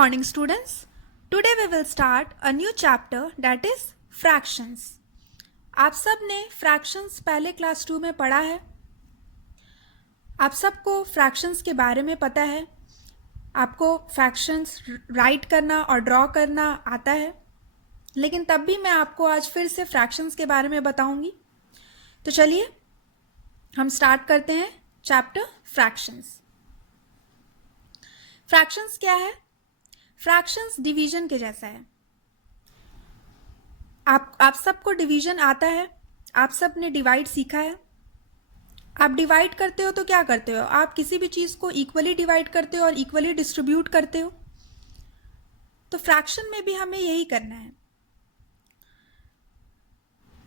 morning, students. Today we will start a new chapter that is fractions. आप सब ने fractions पहले class 2 में पढ़ा है. आप सबको fractions के बारे में पता है. आपको fractions write करना और draw करना आता है. लेकिन तब भी मैं आपको आज फिर से fractions के बारे में बताऊंगी. तो चलिए हम स्टार्ट करते हैं चैप्टर fractions. फ्रैक्शंस क्या है? फ्रैक्शंस डिवीजन के जैसा है. आप सबको डिवीजन आता है. आप सब ने डिवाइड सीखा है. आप डिवाइड करते हो तो क्या करते हो? आप किसी भी चीज़ को इक्वली डिवाइड करते हो और इक्वली डिस्ट्रीब्यूट करते हो. तो फ्रैक्शन में भी हमें यही करना है.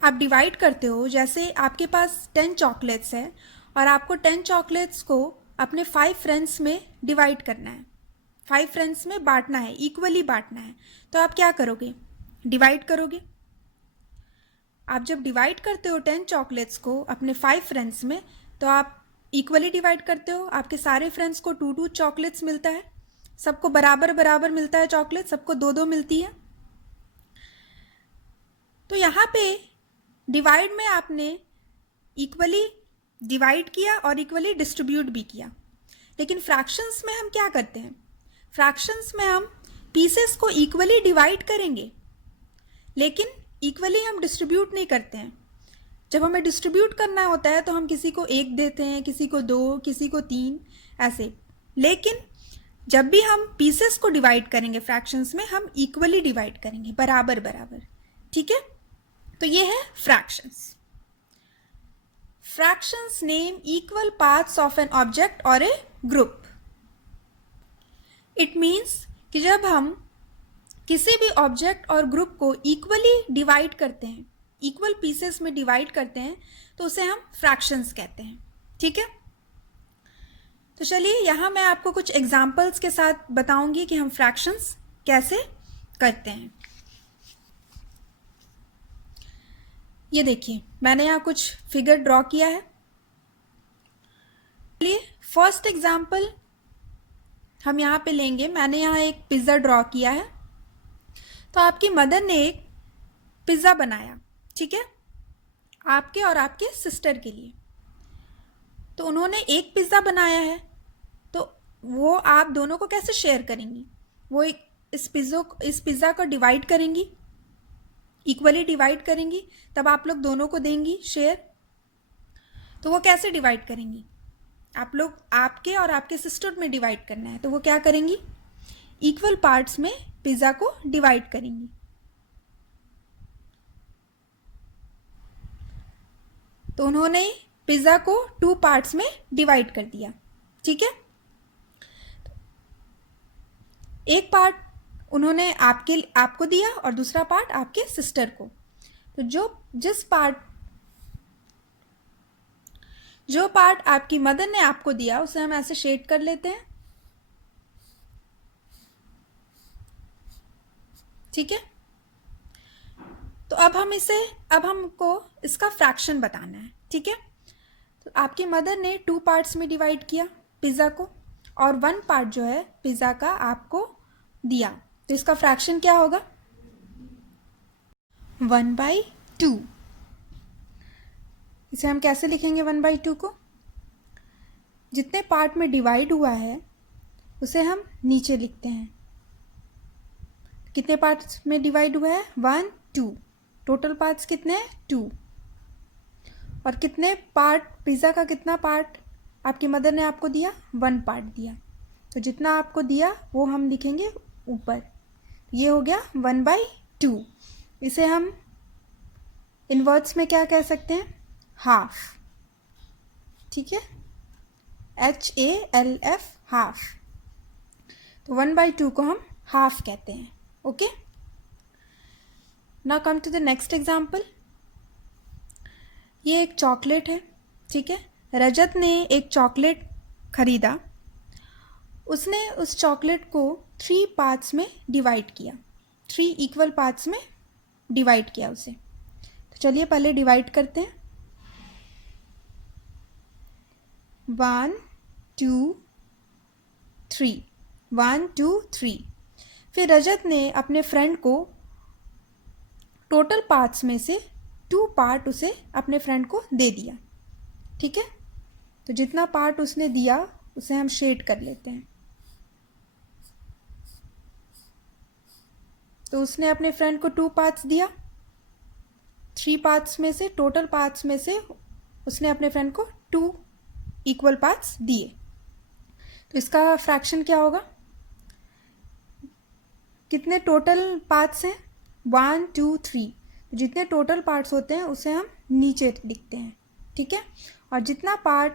आप डिवाइड करते हो. जैसे आपके पास 10 चॉकलेट्स है और आपको 10 चॉकलेट्स को अपने 5 फ्रेंड्स में डिवाइड करना है. 5 फ्रेंड्स में बांटना है, इक्वली बांटना है. तो आप क्या करोगे? डिवाइड करोगे. आप जब डिवाइड करते हो 10 चॉकलेट्स को अपने 5 फ्रेंड्स में, तो आप इक्वली डिवाइड करते हो. आपके सारे फ्रेंड्स को 2-2 चॉकलेट्स मिलता है. सबको बराबर बराबर मिलता है चॉकलेट. सबको 2-2 मिलती है. तो यहाँ पे डिवाइड में आपने इक्वली डिवाइड किया और इक्वली डिस्ट्रीब्यूट भी किया. लेकिन फ्रैक्शंस में हम क्या करते हैं? फ्रैक्शंस में हम पीसेस को इक्वली डिवाइड करेंगे, लेकिन इक्वली हम डिस्ट्रीब्यूट नहीं करते हैं. जब हमें डिस्ट्रीब्यूट करना होता है तो हम किसी को 1 देते हैं, किसी को 2, किसी को 3, ऐसे. लेकिन जब भी हम पीसेस को डिवाइड करेंगे फ्रैक्शंस में, हम इक्वली डिवाइड करेंगे, बराबर बराबर. ठीक है? तो ये है fractions. Fractions name equal parts of an object or a group. It means कि जब हम किसी भी ऑब्जेक्ट और ग्रुप को इक्वली डिवाइड करते हैं, इक्वल पीसेस में डिवाइड करते हैं, तो उसे हम फ्रैक्शंस कहते हैं. ठीक है? तो चलिए यहाँ मैं आपको कुछ एग्जाम्पल्स के साथ बताऊंगी कि हम फ्रैक्शंस कैसे करते हैं. ये देखिए, मैंने यहाँ कुछ फिगर ड्रॉ किया है. चलिए फर्स्ट एग्जाम्पल हम यहाँ पे लेंगे. मैंने यहाँ एक पिज़्ज़ा ड्रॉ किया है. तो आपकी मदर ने एक पिज़्ज़ा बनाया. ठीक है? आपके और आपके सिस्टर के लिए. तो उन्होंने एक पिज़्ज़ा बनाया है, तो वो आप दोनों को कैसे शेयर करेंगी? वो इस पिज़्ज़ा को डिवाइड करेंगी, इक्वली डिवाइड करेंगी, तब आप लोग दोनों को देंगी शेयर. तो वो कैसे डिवाइड करेंगी? आप लोग आपके और आपके सिस्टर में डिवाइड करना है, तो वो क्या करेंगी? इक्वल पार्ट्स में पिज़्ज़ा को डिवाइड करेंगी. तो उन्होंने पिज़्ज़ा को 2 पार्ट्स में डिवाइड कर दिया. ठीक है? एक पार्ट उन्होंने आपको दिया और दूसरा पार्ट आपके सिस्टर को. तो जो पार्ट आपकी मदर ने आपको दिया उसे हम ऐसे शेड कर लेते हैं. ठीक है? तो अब हमको इसका फ्रैक्शन बताना है. ठीक है? तो आपकी मदर ने 2 पार्ट्स में डिवाइड किया पिज़्ज़ा को, और 1 पार्ट जो है पिज़्ज़ा का आपको दिया. तो इसका फ्रैक्शन क्या होगा? 1/2. इसे हम कैसे लिखेंगे 1/2 को? जितने पार्ट में डिवाइड हुआ है उसे हम नीचे लिखते हैं. कितने पार्ट्स में डिवाइड हुआ है? 1, 2. टोटल पार्ट्स कितने हैं? 2. और कितने पार्ट, पिज़्ज़ा का कितना पार्ट आपकी मदर ने आपको दिया? 1 पार्ट दिया. तो जितना आपको दिया वो हम लिखेंगे ऊपर. ये हो गया 1/2. इसे हम इन वर्ड्स में क्या कह सकते हैं? हाफ. ठीक है? HALF, half. तो 1/2 को हम हाफ कहते हैं. Okay? Now come to the next example. ये एक चॉकलेट है. ठीक है? रजत ने एक चॉकलेट खरीदा. उसने उस चॉकलेट को 3 पार्ट्स में डिवाइड किया. 3 इक्वल पार्ट्स में डिवाइड किया उसे. तो चलिए पहले डिवाइड करते हैं. 1, 2, 3. 1, 2, 3. फिर रजत ने अपने फ्रेंड को टोटल पार्ट्स में से 2 पार्ट उसे अपने फ्रेंड को दे दिया, ठीक है। तो जितना पार्ट उसने दिया उसे हम शेड कर लेते हैं। तो उसने अपने फ्रेंड को 2 पार्ट्स दिया, 3 पार्ट्स में से, टोटल पार्ट्स में से उसने अपने फ्रेंड को 2 इक्वल पार्ट्स दिए। तो इसका फ्रैक्शन क्या होगा? कितने टोटल पार्ट्स हैं? 1 2 3। जितने टोटल पार्ट्स होते हैं उसे हम नीचे लिखते हैं, ठीक है। और जितना पार्ट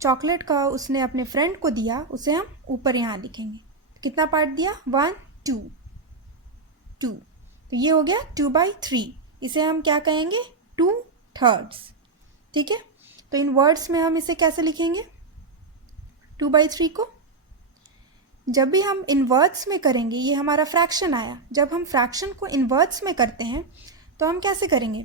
चॉकलेट का उसने अपने फ्रेंड को दिया उसे हम ऊपर यहाँ लिखेंगे। कितना पार्ट दिया? 1 2 2। तो ये हो गया 2/3। इसे हम क्या कहेंगे? 2/3, ठीक है। तो इन वर्ड्स में हम इसे कैसे लिखेंगे 2/3 को? जब भी हम इनवर्ट्स में करेंगे, ये हमारा फ्रैक्शन आया, जब हम फ्रैक्शन को इनवर्ट्स में करते हैं तो हम कैसे करेंगे?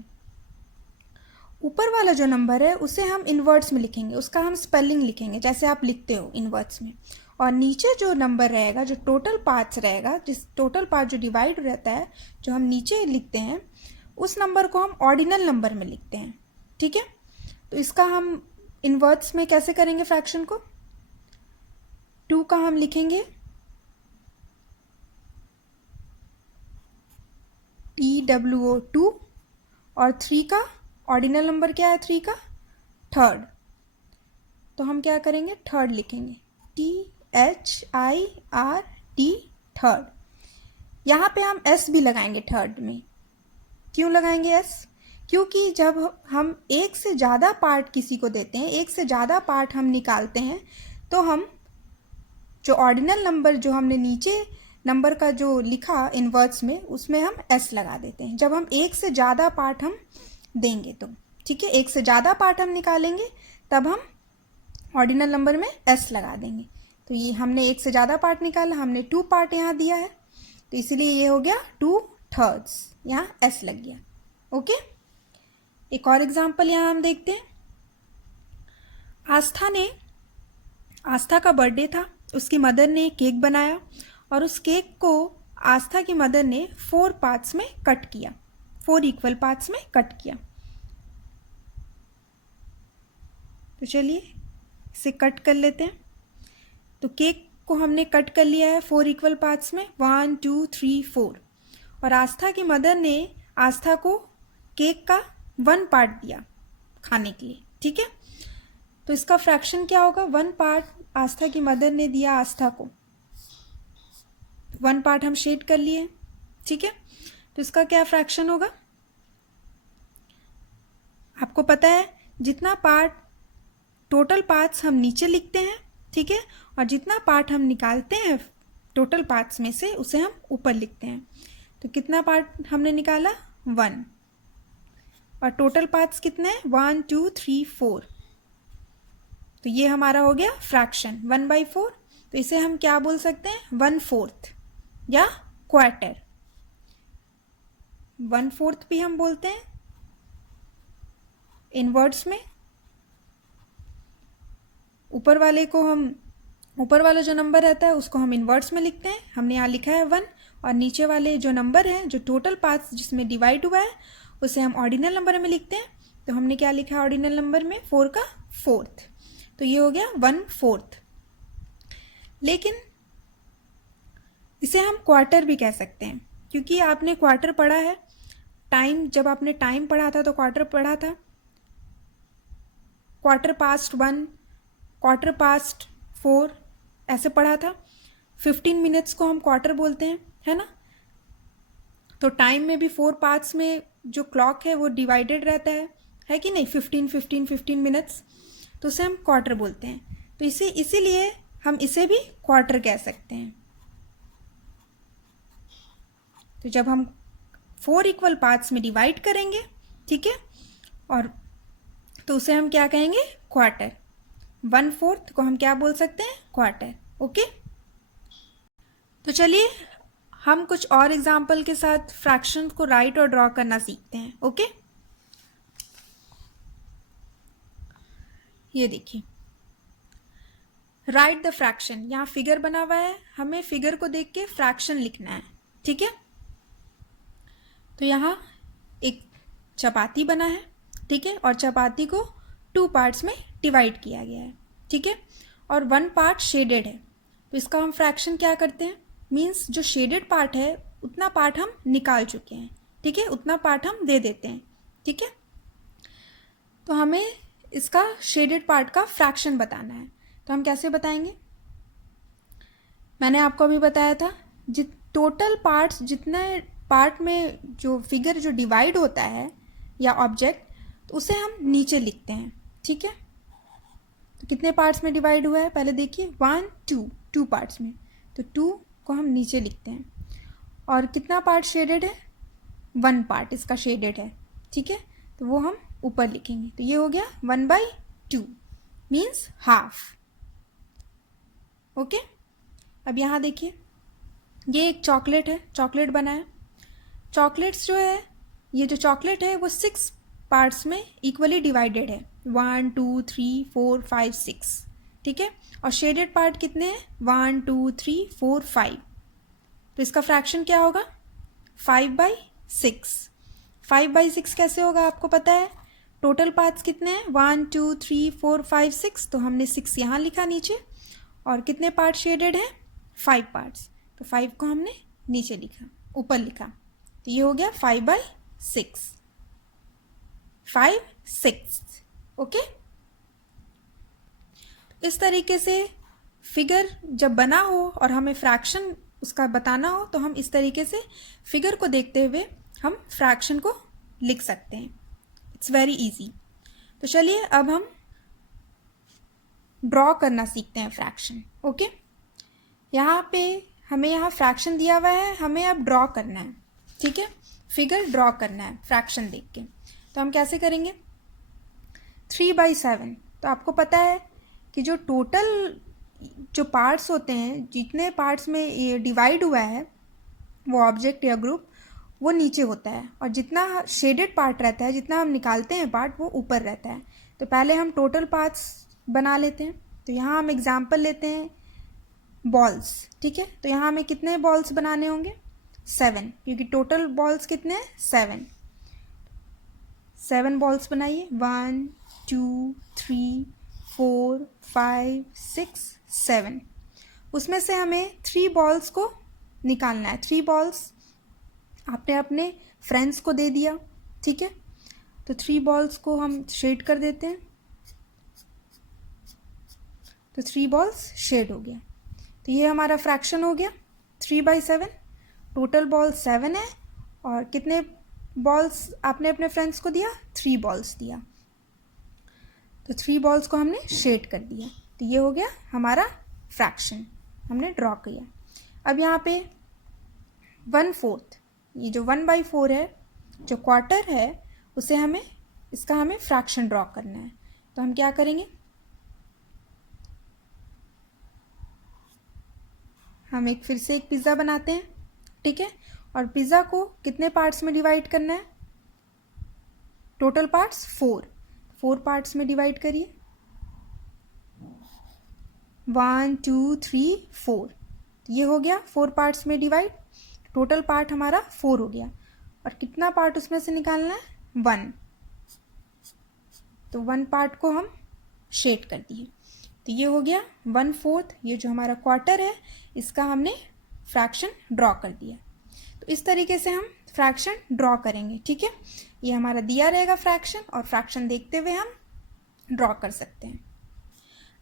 ऊपर वाला जो नंबर है उसे हम इनवर्ट्स में लिखेंगे, उसका हम स्पेलिंग लिखेंगे जैसे आप लिखते हो इनवर्ट्स में। और नीचे जो नंबर रहेगा, जो टोटल पार्ट्स रहेगा, जिस टोटल पार्ट जो डिवाइड रहता है, जो हम नीचे लिखते हैं, उस नंबर को हम ऑर्डिनल नंबर में लिखते हैं, ठीक है। तो इसका हम इनवर्ट्स में कैसे करेंगे फ्रैक्शन को? 2 का हम लिखेंगे TWO2, और 3 का ऑर्डिनल नंबर क्या है? 3 का थर्ड। तो हम क्या करेंगे? थर्ड लिखेंगे, THIRD, थर्ड। यहाँ पे हम S भी लगाएंगे थर्ड में। क्यों लगाएंगे S? क्योंकि जब हम एक से ज़्यादा पार्ट किसी को देते हैं, एक से ज़्यादा पार्ट हम निकालते हैं, तो हम जो ऑर्डिनल नंबर जो हमने नीचे नंबर का जो लिखा इनवर्ट्स में, उसमें हम S लगा देते हैं। जब हम एक से ज़्यादा पार्ट हम देंगे तो, ठीक है, एक से ज़्यादा पार्ट हम निकालेंगे तब हम ऑर्डिनल नंबर में S लगा देंगे। तो ये हमने एक से ज़्यादा पार्ट निकाला, हमने 2 पार्ट यहाँ दिया है, तो इसलिए ये हो गया 2/3, यहाँ S लग गया, ओके। एक और एग्जाम्पल यहाँ हम देखते हैं। आस्था का बर्थडे था, उसकी मदर ने केक बनाया और उस केक को आस्था की मदर ने 4 पार्ट्स में कट किया, 4 इक्वल पार्ट्स में कट किया। तो चलिए इसे कट कर लेते हैं। तो केक को हमने कट कर लिया है 4 इक्वल पार्ट्स में, 1 2 3 4। और आस्था की मदर ने आस्था को केक का 1 पार्ट दिया खाने के लिए, ठीक है। तो इसका फ्रैक्शन क्या होगा? 1 पार्ट आस्था की मदर ने दिया आस्था को, 1 पार्ट हम शेड कर लिए, ठीक है। तो इसका क्या फ्रैक्शन होगा? आपको पता है जितना पार्ट टोटल पार्ट्स हम नीचे लिखते हैं, ठीक है, और जितना पार्ट हम निकालते हैं टोटल पार्ट्स में से उसे हम ऊपर लिखते हैं। तो कितना पार्ट हमने निकाला? 1। और टोटल पार्ट्स कितने हैं? 1 2 3 4। तो ये हमारा हो गया फ्रैक्शन 1/4। तो इसे हम क्या बोल सकते हैं? 1/4 या क्वार्टर। 1/4 भी हम बोलते हैं इनवर्ट्स में। ऊपर वाला जो नंबर रहता है उसको हम इनवर्ट्स में लिखते हैं। हमने यहाँ लिखा है 1, और नीचे वाले जो नंबर हैं, जो टोटल पार्ट्स जिसमें डिवाइड हुआ है, उसे हम ऑर्डिनल नंबर में लिखते हैं। तो हमने क्या लिखा है ऑर्डिनल नंबर में? 4 का 4th। तो ये हो गया 1/4। लेकिन इसे हम क्वार्टर भी कह सकते हैं, क्योंकि आपने क्वार्टर पढ़ा है टाइम, जब आपने टाइम पढ़ा था तो क्वार्टर पढ़ा था, 1/4, 4 ऐसे पढ़ा था। 15 मिनट्स को हम क्वार्टर बोलते हैं, है ना। तो टाइम में भी 4 पार्ट्स में जो क्लॉक है वो डिवाइडेड रहता है कि नहीं? 15 मिनट्स, तो उसे हम क्वार्टर बोलते हैं। तो इसीलिए हम इसे भी क्वार्टर कह सकते हैं। तो जब हम 4 इक्वल पार्ट्स में डिवाइड करेंगे, ठीक है, और तो उसे हम क्या कहेंगे? क्वार्टर। 1/4 को हम क्या बोल सकते हैं? Quarter, okay. तो चलिए हम कुछ और एग्जाम्पल के साथ फ्रैक्शन को राइट और ड्रॉ करना सीखते हैं, ओके। ये देखिए, राइट द फ्रैक्शन। यहाँ फिगर बना हुआ है, हमें फिगर को देख के फ्रैक्शन लिखना है, ठीक है। तो यहाँ एक चपाती बना है, ठीक है, और चपाती को 2 पार्ट्स में डिवाइड किया गया है, ठीक है, और 1 पार्ट शेडेड है। तो इसका हम फ्रैक्शन क्या करते हैं, मीन्स जो शेडेड पार्ट है उतना पार्ट हम निकाल चुके हैं, ठीक है, उतना पार्ट हम दे देते हैं, ठीक है। तो हमें इसका शेडेड पार्ट का फ्रैक्शन बताना है। तो हम कैसे बताएंगे, मैंने आपको अभी बताया था, टोटल पार्ट्स, जितने पार्ट में जो फिगर जो डिवाइड होता है या ऑब्जेक्ट, तो उसे हम नीचे लिखते हैं, ठीक है। तो कितने पार्ट्स में डिवाइड हुआ है पहले देखिए, 1 2, 2 पार्ट्स में, तो 2 को हम नीचे लिखते हैं। और कितना पार्ट शेडेड है, 1 पार्ट इसका शेडेड है, ठीक है, तो वो हम ऊपर लिखेंगे। तो ये हो गया 1/2 मीन्स हाफ। ओके, अब यहाँ देखिए, ये एक चॉकलेट है, चॉकलेट बना है। चॉकलेट्स जो है, ये जो चॉकलेट है वो 6 पार्ट्स में इक्वली डिवाइडेड है, 1 2 3 4 5 6, ठीक है। और शेडेड पार्ट कितने हैं, 1 2 3 4 5। तो इसका फ्रैक्शन क्या होगा, 5/6। 5/6 कैसे होगा आपको पता है, टोटल पार्ट्स कितने हैं, 1 2 3 4 5 6, तो हमने 6 यहाँ लिखा नीचे, और कितने पार्ट शेडेड हैं, 5 पार्ट्स, तो 5 को हमने नीचे लिखा, ऊपर लिखा। तो ये हो गया 5/6, 5/6। ओके, इस तरीके से फिगर जब बना हो और हमें फ्रैक्शन उसका बताना हो, तो हम इस तरीके से फिगर को देखते हुए हम फ्रैक्शन को लिख सकते हैं। It's very easy. तो चलिए अब हम ड्रॉ करना सीखते हैं फ्रैक्शन। ओके, यहाँ पे हमें यहाँ फ्रैक्शन दिया हुआ है, हमें अब ड्रॉ करना है, ठीक है, फिगर ड्रॉ करना है फ्रैक्शन देख के। तो हम कैसे करेंगे, 3/7। तो आपको पता है कि जो टोटल जो पार्ट्स होते हैं, जितने पार्ट्स में ये डिवाइड हुआ है वो ऑब्जेक्ट या ग्रुप, वो नीचे होता है, और जितना शेडेड पार्ट रहता है, जितना हम निकालते हैं पार्ट, वो ऊपर रहता है। तो पहले हम टोटल पार्ट्स बना लेते हैं। तो यहाँ हम एग्जाम्पल लेते हैं बॉल्स, ठीक है। तो यहाँ हमें कितने बॉल्स बनाने होंगे, 7, क्योंकि टोटल बॉल्स कितने हैं, 7 बॉल्स बनाइए, 1 2 3 4 5 6 7। उसमें से हमें 3 बॉल्स को निकालना है। 3 बॉल्स आपने अपने फ्रेंड्स को दे दिया, ठीक है। तो 3 बॉल्स को हम शेड कर देते हैं, तो 3 बॉल्स शेड हो गया। तो ये हमारा फ्रैक्शन हो गया 3/7। टोटल बॉल्स 7 है, और कितने बॉल्स आपने अपने फ्रेंड्स को दिया, 3 बॉल्स दिया। तो 3 बॉल्स को हमने शेड कर दिया। तो ये हो गया हमारा फ्रैक्शन, हमने ड्रॉ किया। अब यहाँ पे 1/4, ये जो 1/4 है, जो क्वार्टर है, उसे हमें फ्रैक्शन ड्रॉ करना है। तो हम क्या करेंगे, हम फिर से एक पिज़्ज़ा बनाते हैं, ठीक है, और पिज़्ज़ा को कितने पार्ट्स में डिवाइड करना है, टोटल पार्ट्स 4 पार्ट्स में डिवाइड करिए, 1 2 3 4। तो ये हो गया 4 पार्ट्स में डिवाइड, टोटल पार्ट हमारा 4 हो गया, और कितना पार्ट उसमें से निकालना है, 1। तो 1 पार्ट को हम शेड कर दिए। तो ये हो गया 1/4, ये जो हमारा क्वार्टर है, इसका हमने फ्रैक्शन ड्रॉ कर दिया। तो इस तरीके से हम फ्रैक्शन ड्रॉ करेंगे, ठीक है। ये हमारा दिया रहेगा फ्रैक्शन, और फ्रैक्शन देखते हुए हम ड्रॉ कर सकते हैं।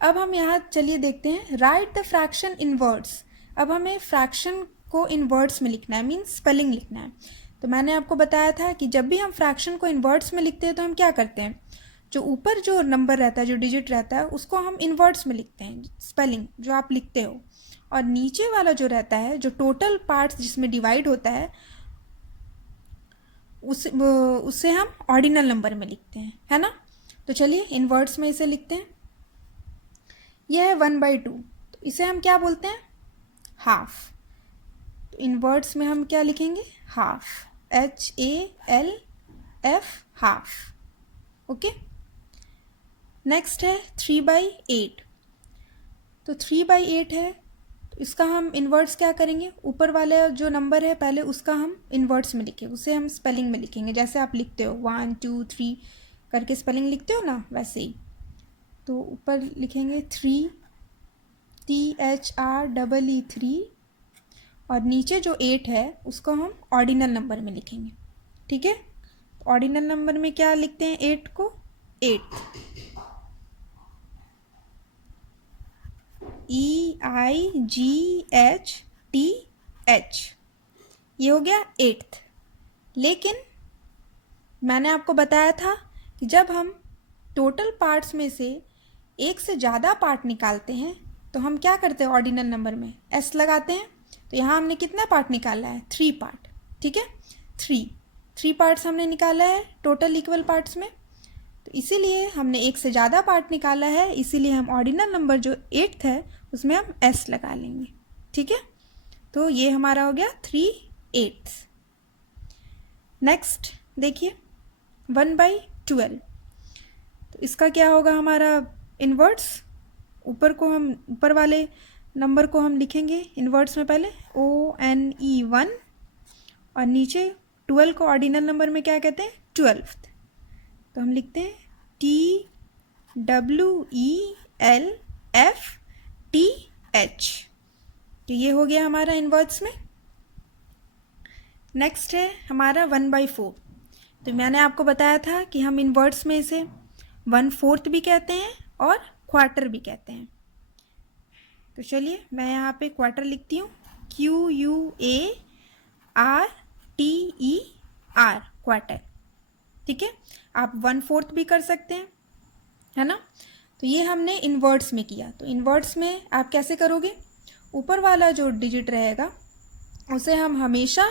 अब हम यहाँ चलिए देखते हैं, right the fraction in words. अब हमें फ्रैक्शन को इन वर्ड्स में लिखना है, मीन्स स्पेलिंग लिखना है। तो मैंने आपको बताया था कि जब भी हम फ्रैक्शन को इन वर्ड्स में लिखते हैं, तो हम क्या करते हैं, जो ऊपर जो नंबर रहता है, जो डिजिट रहता है, उसको हम इन वर्ड्स में लिखते हैं, स्पेलिंग जो आप लिखते हो, और नीचे वाला जो रहता है, जो टोटल पार्ट्स जिसमें डिवाइड होता है, उसे हम ऑर्डिनल नंबर में लिखते हैं, है ना। तो चलिए इन वर्ड्स में इसे लिखते हैं। यह है 1/2, तो इसे हम क्या बोलते हैं, हाफ। तो इन वर्ड्स में हम क्या लिखेंगे, half, HALF, half. Okay, next है 3/8। तो 3/8 है, तो इसका हम इन्वर्ट्स क्या करेंगे, ऊपर वाले जो नंबर है पहले उसका हम इन्वर्ट्स में लिखेंगे, उसे हम स्पेलिंग में लिखेंगे, जैसे आप लिखते हो 1 2 3 करके स्पेलिंग लिखते हो ना, वैसे ही। तो ऊपर लिखेंगे 3 THREE 3, और नीचे जो 8 है उसको हम ऑर्डिनल नंबर में लिखेंगे, ठीक है। ऑर्डिनल नंबर में क्या लिखते हैं 8 को, 8 EIGHTH, ये हो गया 8th। लेकिन मैंने आपको बताया था कि जब हम टोटल पार्ट्स में से एक से ज़्यादा पार्ट निकालते हैं तो हम क्या करते हैं, ऑर्डिनल नंबर में S लगाते हैं। तो यहाँ हमने कितना पार्ट निकाला है, 3 पार्ट, ठीक है। 3 पार्ट्स हमने निकाला है टोटल इक्वल पार्ट्स में, तो इसीलिए हमने एक से ज़्यादा पार्ट निकाला है, इसीलिए हम ऑर्डिनल नंबर जो 8th है उसमें हम S लगा लेंगे, ठीक है। तो ये हमारा हो गया 3/8। नेक्स्ट देखिए 1/12, तो इसका क्या होगा हमारा इन्वर्ट्स, ऊपर वाले नंबर को हम लिखेंगे इन्वर्ट्स में पहले ONE1, और नीचे 12 को ऑर्डिनल नंबर में क्या कहते हैं, 12th। तो हम लिखते हैं TWELFTH, तो ये हो गया हमारा इन्वर्ट्स में। नेक्स्ट है हमारा 1/4, तो मैंने आपको बताया था कि हम इन्वर्ट्स में इसे 1/4 भी कहते हैं और क्वार्टर भी कहते हैं। तो चलिए मैं यहाँ पे क्वार्टर लिखती हूँ, QUARTER, क्वार्टर, ठीक है। आप 1/4 भी कर सकते हैं, है ना। तो ये हमने इन्वर्ट्स में किया। तो इन्वर्ट्स में आप कैसे करोगे, ऊपर वाला जो डिजिट रहेगा उसे हम हमेशा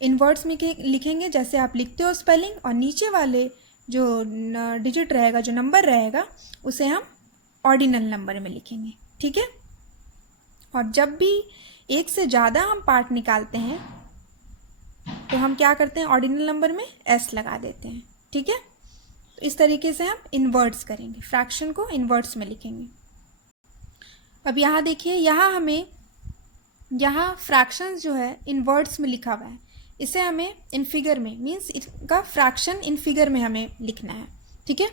इन्वर्ट्स में लिखेंगे जैसे आप लिखते हो स्पेलिंग, और नीचे वाले जो डिजिट रहेगा, जो नंबर रहेगा, उसे हम ऑर्डिनल नंबर में लिखेंगे, ठीक है। और जब भी एक से ज़्यादा हम पार्ट निकालते हैं तो हम क्या करते हैं, ऑर्डिनल नंबर में S लगा देते हैं, ठीक है। तो इस तरीके से हम इन्वर्ट्स करेंगे, फ्रैक्शन को इन्वर्ट्स में लिखेंगे। अब यहाँ देखिए, यहाँ फ्रैक्शंस जो है इन्वर्ट्स में लिखा हुआ है, इसे हमें इन फिगर में, मीन्स इसका फ्रैक्शन इन फिगर में हमें लिखना है, ठीक है।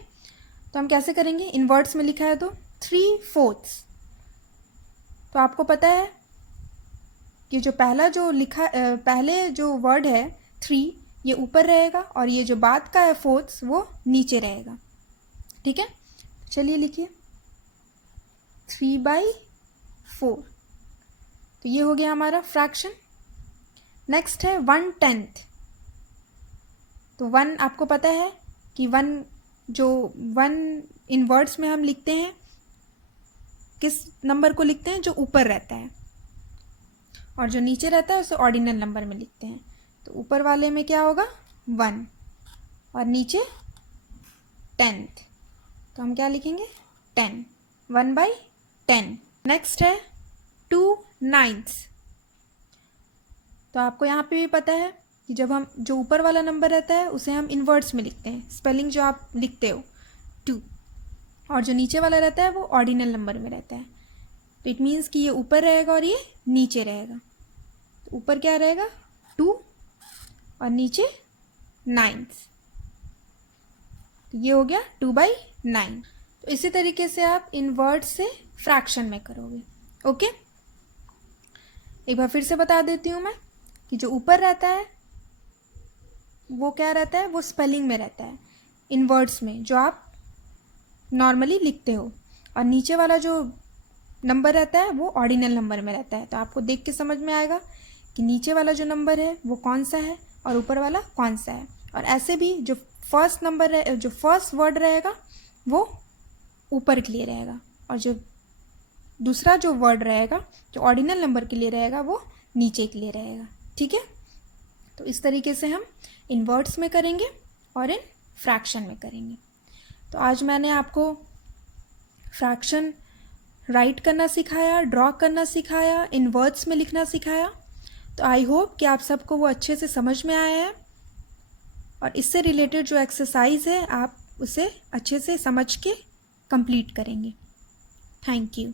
तो हम कैसे करेंगे, इन्वर्ट्स में लिखा है तो 3/4, तो आपको पता है कि जो पहले जो वर्ड है 3, ये ऊपर रहेगा, और ये जो बाद का है 4th वो नीचे रहेगा, ठीक है। चलिए लिखिए 3/4, तो ये हो गया हमारा फ्रैक्शन। नेक्स्ट है 1/10, तो 1 आपको पता है कि 1 इन्वर्ट्स में हम लिखते हैं, किस नंबर को लिखते हैं, जो ऊपर रहता है, और जो नीचे रहता है उसे ऑर्डिनल नंबर में लिखते हैं। तो ऊपर वाले में क्या होगा 1, और नीचे 10th, तो हम क्या लिखेंगे 10, 1/10। नेक्स्ट है 2/9, तो आपको यहाँ पे भी पता है कि जब हम जो ऊपर वाला नंबर रहता है उसे हम इन्वर्ट्स में लिखते हैं, स्पेलिंग जो आप लिखते हो 2, और जो नीचे वाला रहता है वो ऑर्डिनल नंबर में रहता है। तो इट मीन्स कि ये ऊपर रहेगा और ये नीचे रहेगा। तो ऊपर क्या रहेगा 2 और नीचे 9th, तो ये हो गया 2/9। तो इसी तरीके से आप इन्वर्ट से फ्रैक्शन में करोगे, ओके। एक बार फिर से बता देती हूँ मैं कि जो ऊपर रहता है वो क्या रहता है, वो स्पेलिंग में रहता है इन्वर्ट्स में, जो आप नॉर्मली लिखते हो, और नीचे वाला जो नंबर रहता है वो ऑर्डिनल नंबर में रहता है। तो आपको देख के समझ में आएगा कि नीचे वाला जो नंबर है वो कौन सा है और ऊपर वाला कौन सा है। और ऐसे भी जो फर्स्ट वर्ड रहेगा वो ऊपर के लिए रहेगा, और जो दूसरा जो वर्ड रहेगा जो ऑर्डिनल नंबर के लिए रहेगा वो नीचे के लिए रहेगा, ठीक है। तो इस तरीके से हम इन्वर्ट्स में करेंगे और इन फ्रैक्शन में करेंगे। तो आज मैंने आपको फ्रैक्शन राइट करना सिखाया, ड्रॉ करना सिखाया, इन्वर्ट्स में लिखना सिखाया। तो आई होप कि आप सबको वो अच्छे से समझ में आया है, और इससे रिलेटेड जो एक्सरसाइज है आप उसे अच्छे से समझ के कंप्लीट करेंगे। Thank you.